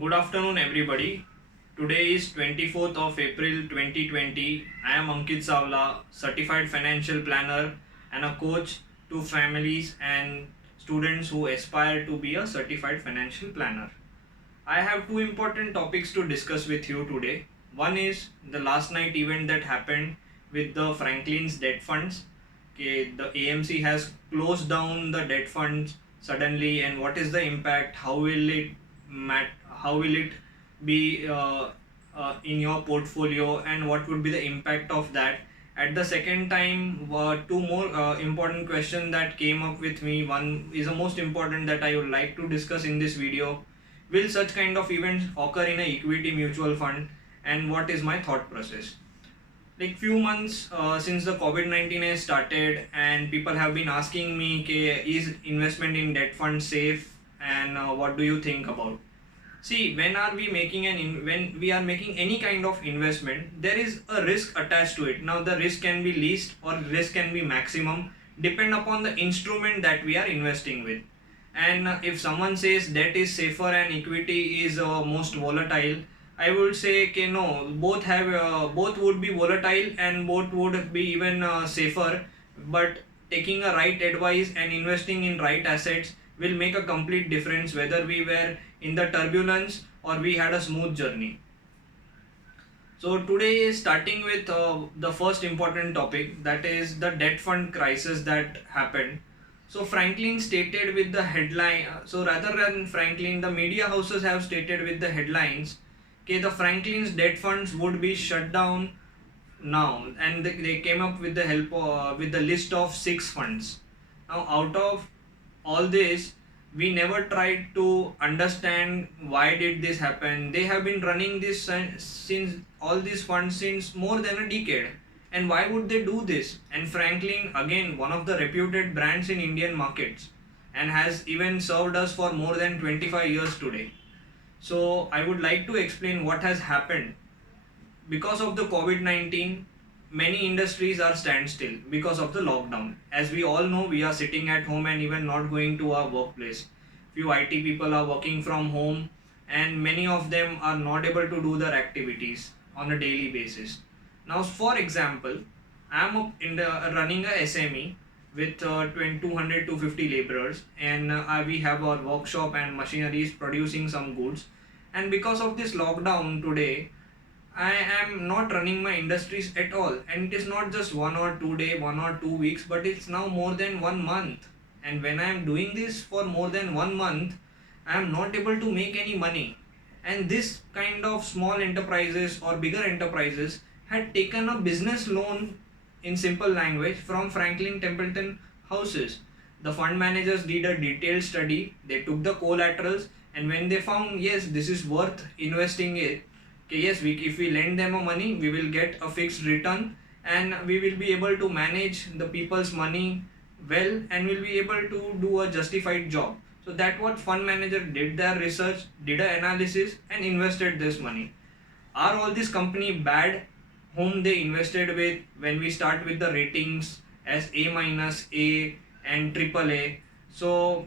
Good afternoon, everybody. Today is 24th of April 2020. I am Ankit Savla, certified financial planner and a coach to families and students who aspire to be a certified financial planner. I have two important topics to discuss with you today. One is the last night event that happened with the Franklin's debt funds. Okay, the AMC has closed down the debt funds suddenly, and what is the impact? How will it be in your portfolio, and what would be the impact of that? At the second time, two more important questions that came up with me. One is the most important that I would like to discuss in this video. Will such kind of events occur in a equity mutual fund, and what is my thought process? Like few months since the COVID-19 has started, and people have been asking me, okay, is investment in debt fund safe, and what do you think about? See, when we are making any kind of investment, there is a risk attached to it. Now, the risk can be least or risk can be maximum, depend upon the instrument that we are investing with. And if someone says debt is safer and equity is most volatile, I would say, okay, no, both would be volatile and both would be even safer. But taking a right advice and investing in right assets will make a complete difference whether we were in the turbulence or we had a smooth journey. So today is starting with the first important topic, that is the debt fund crisis that happened. So Franklin stated with the headline, so rather than Franklin, the media houses have stated with the headlines, okay, the Franklin's debt funds would be shut down now, and they came up with the help with the list of six funds. Now, out of all this, we never tried to understand why did this happen. They have been running this since all these funds since more than a decade, and why would they do this? And Franklin, again, one of the reputed brands in Indian markets, and has even served us for more than 25 years today. So I would like to explain what has happened. Because of the COVID-19, many industries are standstill because of the lockdown. As we all know, we are sitting at home and even not going to our workplace. Few IT people are working from home, and many of them are not able to do their activities on a daily basis. Now, for example, I am running a SME with 200 to 50 laborers, and we have our workshop and machineries producing some goods. And because of this lockdown today, I am not running my industries at all, and it is not just 1 or 2 day, 1 or 2 weeks, but it's now more than 1 month. And when I am doing this for more than 1 month, I am not able to make any money. And this kind of small enterprises or bigger enterprises had taken a business loan, in simple language, from Franklin Templeton houses. The fund managers did a detailed study, they took the collaterals, and when they found, yes, this is worth investing it, okay, yes, if we lend them a money, we will get a fixed return, and we will be able to manage the people's money well, and will be able to do a justified job. So that what fund manager did their research, did an analysis, and invested this money. Are all these company bad whom they invested with? When we start with the ratings as A minus, A, and triple A, so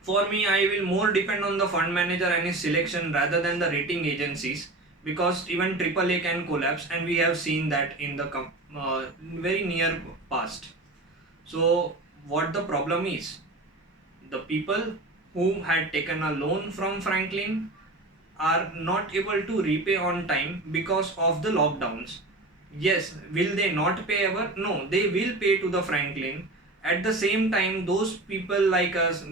for me, I will more depend on the fund manager and his selection rather than the rating agencies, because even AAA can collapse, and we have seen that in the very near past. So what the problem is, the people who had taken a loan from Franklin are not able to repay on time because of the lockdowns. Yes, will they not pay ever? No, they will pay to the Franklin. At the same time, those people like us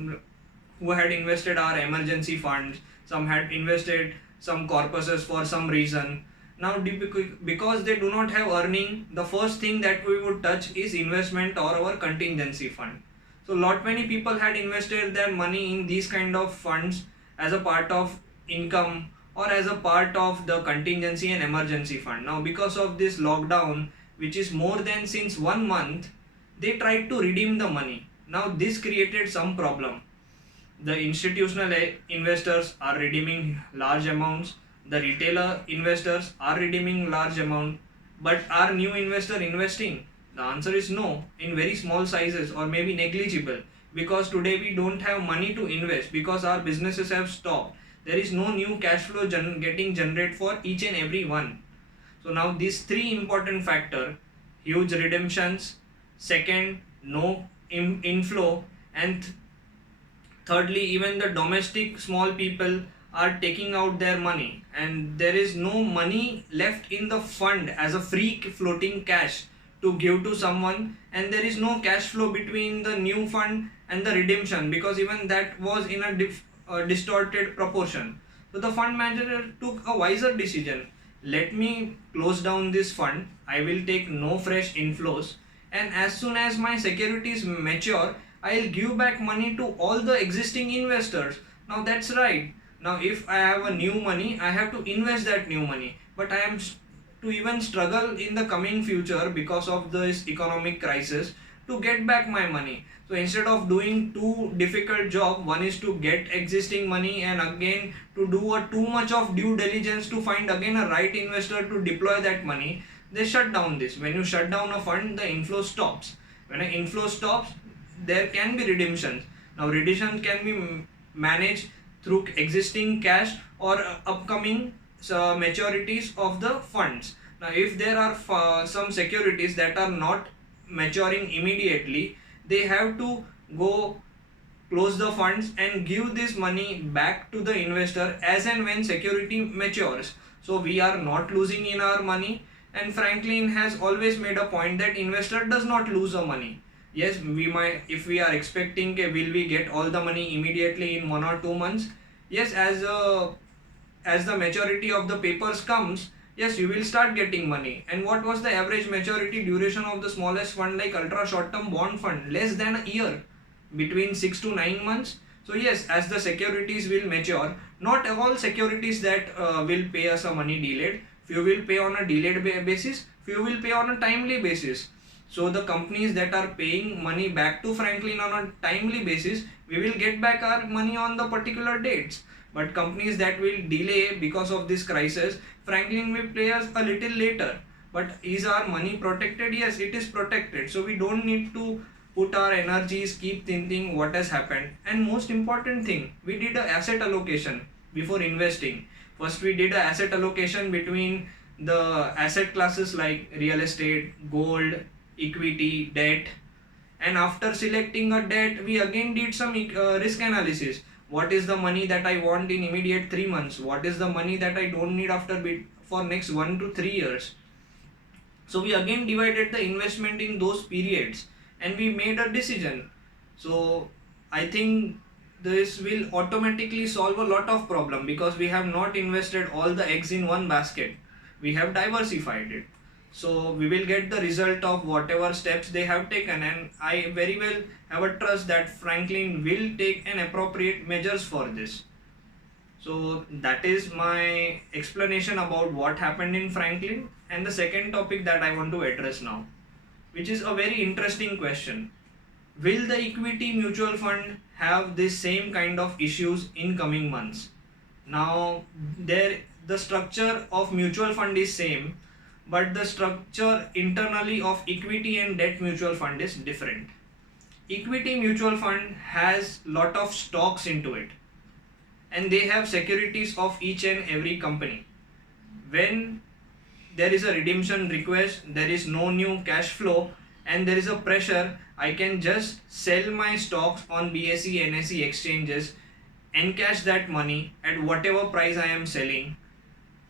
who had invested our emergency funds, some had invested some corpuses for some reason. Now, because they do not have earning, the first thing that we would touch is investment or our contingency fund. So, lot many people had invested their money in these kind of funds as a part of income or as a part of the contingency and emergency fund. Now, because of this lockdown, which is more than since 1 month, they tried to redeem the money. Now, this created some problem. The institutional investors are redeeming large amounts, the retailer investors are redeeming large amount, but are new investor investing? The answer is no, in very small sizes or maybe negligible, because today we don't have money to invest because our businesses have stopped. there is no new cash flow getting generated for each and every one. So now these three important factor, huge redemptions, second no inflow, and thirdly even the domestic small people are taking out their money and there is no money left in the fund as a free floating cash to give to someone, and there is no cash flow between the new fund and the redemption because even that was in a distorted proportion. So the fund manager took a wiser decision. Let me close down this fund, I will take no fresh inflows, and as soon as my securities mature I'll give back money to all the existing investors. Now that's right. Now if I have a new money, I have to invest that new money. But I am to even struggle in the coming future because of this economic crisis to get back my money. So instead of doing two difficult job, one is to get existing money and again to do a too much of due diligence to find again a right investor to deploy that money, they shut down this. When you shut down a fund, the inflow stops. When an inflow stops, there can be redemptions. Now redemption can be managed through existing cash or upcoming maturities of the funds. Now if there are some securities that are not maturing immediately, they have to go close the funds and give this money back to the investor as and when security matures. So we are not losing in our money, and Franklin has always made a point that investor does not lose a money. Yes, we might, if we are expecting will we get all the money immediately in 1 or 2 months, yes, as the maturity of the papers comes, yes, you will start getting money. And what was the average maturity duration of the smallest fund like ultra short term bond fund? Less than a year, between 6 to 9 months. So yes, as the securities will mature, not all securities that will pay us a money delayed. Few will pay on a delayed basis, few will pay on a timely basis. So the companies that are paying money back to Franklin on a timely basis, we will get back our money on the particular dates. But companies that will delay because of this crisis, Franklin will pay us a little later. But is our money protected? Yes, it is protected. So we don't need to put our energies, keep thinking what has happened. And most important thing, we did an asset allocation before investing. First we did an asset allocation between the asset classes like real estate, gold, equity, debt, and after selecting a debt we again did some risk analysis. What is the money that I want in immediate 3 months? What is the money that I don't need after for next 1 to 3 years? So we again divided the investment in those periods and we made a decision. So I think this will automatically solve a lot of problem because we have not invested all the eggs in one basket. We have diversified it. So we will get the result of whatever steps they have taken, and I very well have a trust that Franklin will take an appropriate measures for this. So that is my explanation about what happened in Franklin. And the second topic that I want to address now, which is a very interesting question. Will the equity mutual fund have this same kind of issues in coming months? Now the structure of mutual fund is same, but the structure internally of equity and debt mutual fund is different. Equity mutual fund has lot of stocks into it and they have securities of each and every company. When there is a redemption request, there is no new cash flow and there is a pressure, I can just sell my stocks on BSE, NSE exchanges, encash that money at whatever price I am selling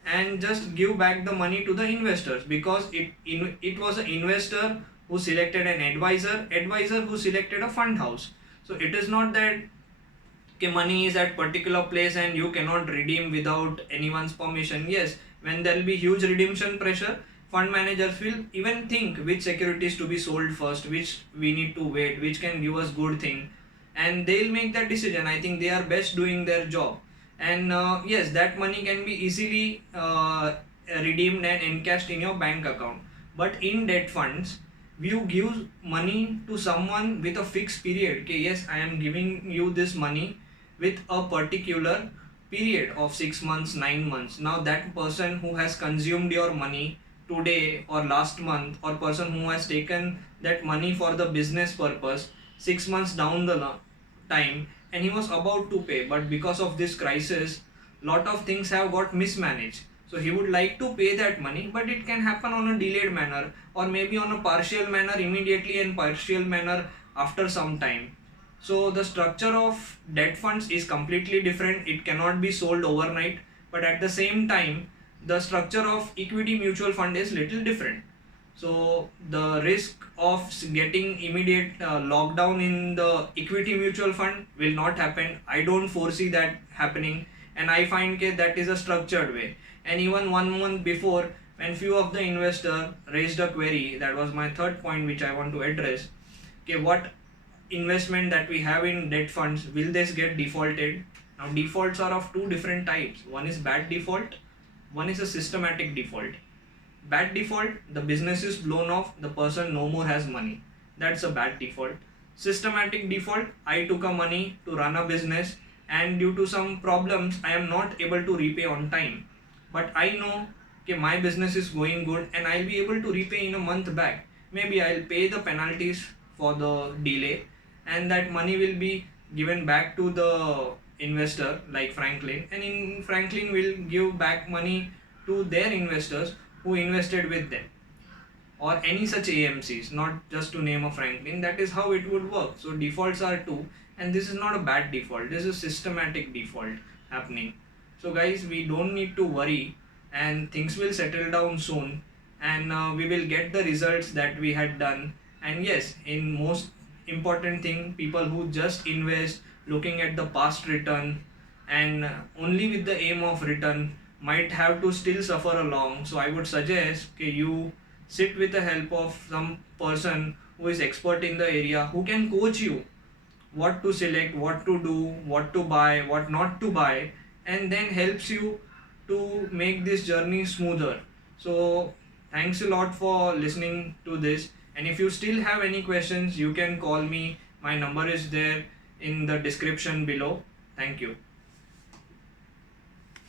and just give back the money to the investors, because it was an investor who selected an advisor who selected a fund house. So it is not that money is at particular place and you cannot redeem without anyone's permission. Yes, when there will be huge redemption pressure, fund managers will even think which securities to be sold first, which we need to wait, which can give us good thing, and they'll make that decision. I think they are best doing their job. And yes, that money can be easily redeemed and encashed in your bank account. But in debt funds, you give money to someone with a fixed period. Okay, yes, I am giving you this money with a particular period of 6 months, 9 months. Now that person who has consumed your money today or last month, or person who has taken that money for the business purpose 6 months down the time, and he was about to pay, but because of this crisis lot of things have got mismanaged. So he would like to pay that money, but it can happen on a delayed manner, or maybe on a partial manner immediately and partial manner after some time. So the structure of debt funds is completely different. It cannot be sold overnight, but at the same time, the structure of equity mutual fund is little different. So the risk of getting immediate lockdown in the equity mutual fund will not happen. I don't foresee that happening, and I find that is a structured way. And even 1 month before, when few of the investor raised a query, that was my third point which I want to address. Okay, what investment that we have in debt funds, will this get defaulted? Now defaults are of two different types. One is bad default, one is a systematic default. Bad default, the business is blown off, the person no more has money. That's a bad default. Systematic default, I took a money to run a business, and due to some problems I am not able to repay on time. But I know okay, my business is going good and I'll be able to repay in a month back. Maybe I'll pay the penalties for the delay, and that money will be given back to the investor like Franklin, and in Franklin will give back money to their investors who invested with them, or any such AMCs, not just to name a Franklin. That is how it would work. So defaults are two, and this is not a bad default, this is systematic default happening. So guys, we don't need to worry, and things will settle down soon, and we will get the results that we had done. And yes, in most important thing, people who just invest looking at the past return and only with the aim of return might have to still suffer along. So I would suggest you sit with the help of some person who is expert in the area, who can coach you what to select, what to do, what to buy, what not to buy, and then helps you to make this journey smoother. So thanks a lot for listening to this, and if you still have any questions, you can call me. My number is there in the description below. Thank you.